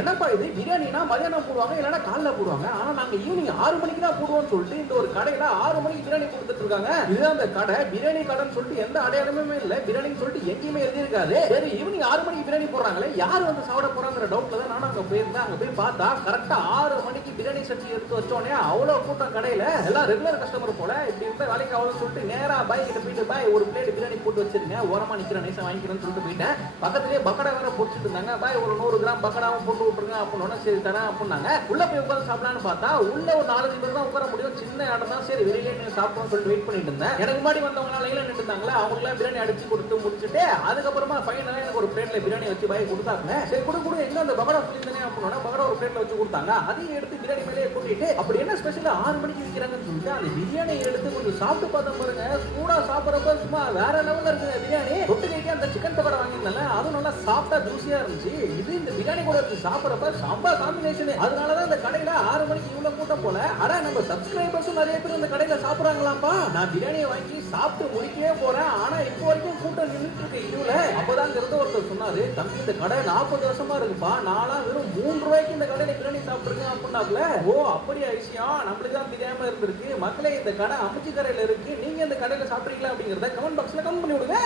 என்னப்பா இது பிரியாணினா மதியானம் போடுவாங்க இல்லைன்னா காலைல போடுவாங்க. ஆனா நாங்க ஈவினிங் 6 மணிக்கு தான் போடுவோம்னு சொல்லிட்டு இந்த ஒரு கடையில 6 மணிக்கு பிரியாணி கொடுத்துட்டு இருக்காங்க. இதுதான் அந்த கடை. பிரியாணி கடைன்னு சொல்லிட்டு எந்த அடையாளமுமே இல்ல. பிரியாணின்னு சொல்லிட்டு எங்கேயுமே எழுதியிருக்காது. சரி ஈவினிங் 6 மணிக்கு பிரியாணி போடுறாங்களே, யார் வந்து சாப்பிட போறாங்கிற டவுட்ல தான் நானும் அங்க போயிருந்தேன். அங்க போய் பார்த்தா கரெக்டா 6 மணிக்கு பிரியாணி சட்டி எடுத்து வச்சோடனே அவ்வளவு கூட்டம் கடையில. எல்லாம் ரெகுலர் கஸ்டமர் போல. இப்படி இருந்தா வேலைக்கு அவ்வளவு சொல்லிட்டு நேரா பாய் கிட்ட போயிட்டு பாய் ஒரு பிளேட் பிரியாணி போட்டு வச்சிருங்க, ஓரமா நிக்கிற நைசா வாங்கிக்கிறேன்னு சொல்லிட்டு போயிட்டேன். பக்கத்துலயே பக்கடா வேற பொரிச்சிட்டு இருந்தாங்க. பாய் ஒரு 100 கிராம் பக்கடாவும் போட்டு விட்டுருங்க அப்படின்னு சரி தரேன் அப்படின்னாங்க. உள்ள போய் உட்கார்ந்து சாப்பிடலான்னு பார்த்தா உள்ள ஒரு 4-5 பேர் தான் உட்கார முடியும். சின்ன இடம் தான். சரி வெளியிலே நீங்க சாப்பிடணும்னு சொல்லிட்டு வெயிட் பண்ணிட்டு இருந்தேன். எனக்கு முன்னாடி வந்தவங்க லைன்ல நின்று இருந்தாங்களே, அவங்க எல்லாம் பிரியாணி அடிச்சு கொடுத்து முடிச்சுட்டு அதுக்கப்புறமா ஃபைனலா எனக்கு ஒரு பிளேட்ல பிரியாணி வச்சு பாய் கொடுத்தாங்க. சரி கொடு எங்க அந்த பகடா சொல்லிருந்தேனே அப்படின்னா பகடா ஒரு பிளேட்ல வச்சு கொடுத்தாங்க. அதையும் எடுத்து பிரியாணி மேலே கூட்டிட்டு அப்படி என்ன ஸ்பெஷல் 6 மணிக்கு விற்கிறாங்கன்னு சொல்லிட்டு அந்த பிரியாணி எடுத்து கொஞ்சம் சாப்பிட்டு பார்த்தா பாருங்க, சூடா சாப்பிடறப்ப சும்மா வேற லெவல்ல இருக்குது பிரியாணி. தொட்டுக்கைக்கு அந்த சிக்கன் பக்கோடா வாங்கியிருந்தால அதுவும் நல்லா சாஃப்டா ஜூசியா இருந்துச்சு. இது இந்த பிரியாணி கூட வச்சு சாப்பிடறப்ப சம்பா காம்பினேஷன். அதனாலதான் இந்த கடையில 6 மணிக்கு இவ்வளவு கூட்டம் போல. ஆனா நம்ம சப்ஸ்கிரைபர்ஸும் நிறைய பேர் இந்த கடையில சாப்பிடுறாங்களாப்பா. நான் பிரியாணியை வாங்கி சாப்பிட்டு முடிக்கவே போறேன். ஆனா இப்போ வரைக்கும் கூட்டம் நின்றுட்டு இருக்கு இதுல. அப்பதான் இருந்த ஒருத்தர் சொன்னாரு, தம்பி இந்த கடை 40 வருஷமா இருக்குப்பா, நானா வெறும் 3 ரூபாய்க்கு இந்த கடையில பிரியாணி சாப்பிட்டுருக்கேன் அப்படின்னாப்ல. ஓ அப்படியா விஷயம், நம்மளுக்கு தான் தெரியாம இருந்திருக்கு. மக்களே இந்த கடை அமைச்சு கரையில இருக்கு. நீங்க இந்த கடையில சாப்பிடுறீங்களா அப்படிங்கறத கமெண்ட் பாக்ஸ்ல கமெண்ட் பண்ணி விடுங்க.